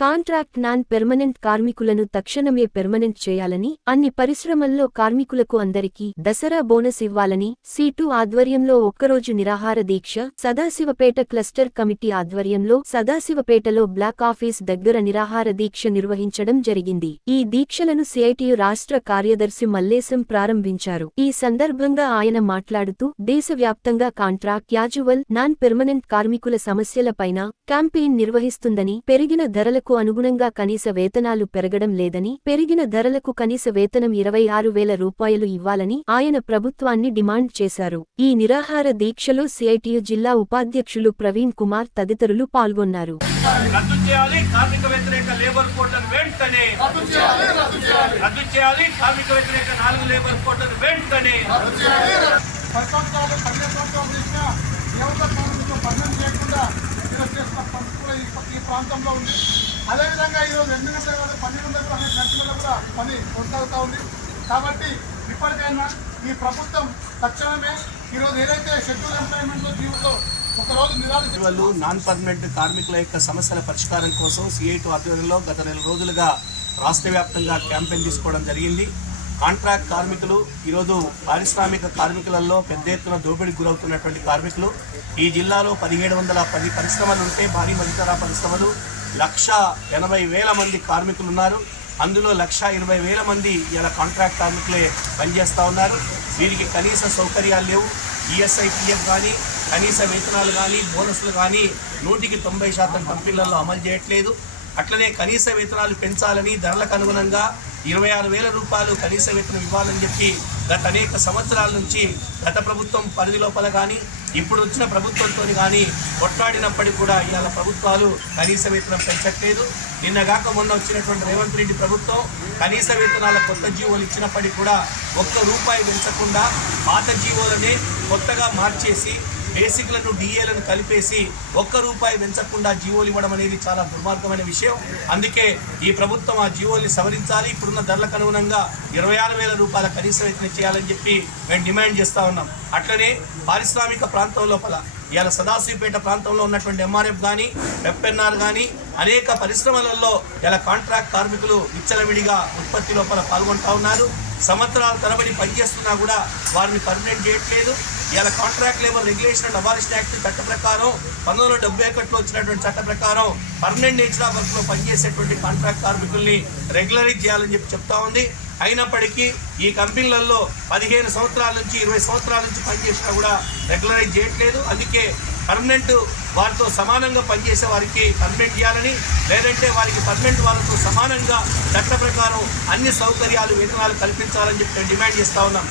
Contract non permanent కార్మికులను తక్షణమే permanent చేయాలని, అన్ని పరిశ్రమల్లో కార్మికులకు అందరికీ దసరా బోనస్ ఇవ్వాలని C2 ఆధ్వర్యంలో ఒక్కరోజు నిరాహార దీక్ష సదాశివపేట క్లస్టర్ కమిటీ ఆధ్వర్యంలో సదాశివపేటలో బ్లాక్ ఆఫీస్ దగ్గర నిరాహార దీక్ష నిర్వహించడం జరిగింది. ఈ దీక్షలను CITU రాష్ట్ర కార్యదర్శి మల్లేశం ప్రారంభించారు. ఈ సందర్భంగా ఆయన మాట్లాడుతూ దేశవ్యాప్తంగా కాంట్రాక్ట్ యాజువల్ నాన్ పెర్మనెంట్ కార్మికుల సమస్యలపైన క్యాంపెయిన్ నిర్వహిస్తుందని, పెరిగిన ధరలకు అనుగుణంగా కనీస వేతనాలు పెరగడం లేదని, పెరిగిన ధరలకు కనీస వేతనం 26,000 రూపాయలు ఇవ్వాలని ఆయన ప్రభుత్వాన్ని డిమాండ్ చేశారు. ఈ నిరాహార దీక్షలో CITU జిల్లా ఉపాధ్యక్షులు ప్రవీణ్ కుమార్ తదితరులు పాల్గొన్నారు. ఈ ప్రాంతంలో ఉంది. అదేవిధంగా ఈరోజు 2 గంటల 12 గంటలకు అనే గంటలలో కూడా పని కొనసాగుతూ ఉంది. కాబట్టి ఇప్పటికైనా ఈ ప్రభుత్వం తక్షణమే ఈరోజు ఏదైతే షెడ్యూల్ ఎంప్లాయ్మెంట్ జీవోలో ఒకరోజు నిరాలు నాన్ పర్మనెంట్ కార్మికుల యొక్క సమస్యల పరిష్కారం కోసం CITU ఆధ్వర్యంలో గత 4 రోజులుగా రాష్ట్ర వ్యాప్తంగా క్యాంపెయిన్ తీసుకోవడం జరిగింది. కాంట్రాక్ట్ కార్మికులు ఈరోజు పారిశ్రామిక కార్మికులలో పెద్ద ఎత్తున దోపిడీకి గురవుతున్నటువంటి కార్మికులు. ఈ జిల్లాలో 1710 పరిశ్రమలు ఉంటే భారీ మధ్యతర పరిశ్రమలు 1,80,000 మంది కార్మికులు ఉన్నారు. అందులో 1,20,000 మంది ఇలా కాంట్రాక్ట్ కార్మికులే పనిచేస్తూ ఉన్నారు. వీరికి కనీస సౌకర్యాలు లేవు. ESI PF కానీ, కనీస వేతనాలు కానీ, బోనస్లు కానీ 100% కంపెనీలలో అమలు చేయట్లేదు. అట్లనే కనీస వేతనాలు పెంచాలని, ధరలకు అనుగుణంగా 26,000 రూపాయలు కనీస వేతనం ఇవ్వాలని చెప్పి గత అనేక సంవత్సరాల నుంచి గత ప్రభుత్వం పరిధి లోపల కానీ, ఇప్పుడు వచ్చిన ప్రభుత్వంతో కానీ కొట్లాడినప్పటికీ కూడా ఇవాళ ప్రభుత్వాలు కనీస వేతనం పెంచట్లేదు. నిన్నగాక మొన్న వచ్చినటువంటి రేవంత్ రెడ్డి ప్రభుత్వం కనీస వేతనాల కొత్త జీవోలు ఇచ్చినప్పటికీ కూడా ₹1 పెంచకుండా పాత జీవోలనే కొత్తగా మార్చేసి బేసిక్లను DAలను కలిపేసి ₹1 పెంచకుండా జీవోలు ఇవ్వడం అనేది చాలా దుర్మార్గమైన విషయం. అందుకే ఈ ప్రభుత్వం ఆ జీవోల్ని సవరించాలి. ఇప్పుడున్న ధరలకు అనుగుణంగా 26,000 రూపాయల కనీస వేతనం చేయాలని చెప్పి మేము డిమాండ్ చేస్తూ ఉన్నాం. అట్లనే పారిశ్రామిక ప్రాంతం లోపల ఇవాళ సదాశివపేట ప్రాంతంలో ఉన్నటువంటి MRF కానీ, FNR కానీ అనేక పరిశ్రమలలో ఇలా కాంట్రాక్ట్ కార్మికులు విచ్చలవిడిగా ఉత్పత్తి లోపల పాల్గొంటూ ఉన్నారు. సంవత్సరాల తరబడి పనిచేస్తున్నా కూడా వారిని పర్మనెంట్ చేయట్లేదు. ఇలా contract labour regulation and abolition act చట్ట ప్రకారం 1971లో వచ్చినటువంటి చట్ట ప్రకారం పర్మనెంట్ నేచర్ ఆఫ్ వర్క్లో పనిచేసేటువంటి కాంట్రాక్ట్ కార్మికుల్ని రెగ్యులరైజ్ చేయాలని చెప్పి చెప్తా ఉంది. అయినప్పటికీ ఈ కంపెనీలలో 15 సంవత్సరాల నుంచి 20 సంవత్సరాల నుంచి పనిచేసినా కూడా రెగ్యులరైజ్ చేయట్లేదు. అందుకే పర్మనెంట్ వారితో సమానంగా పనిచేసే వారికి పర్మనెంట్ చేయాలని, లేదంటే వారికి పర్మనెంట్ వారితో సమానంగా చట్ట ప్రకారం అన్ని సౌకర్యాలు, వేతనాలు కల్పించాలని చెప్పి డిమాండ్ చేస్తూ ఉన్నాం.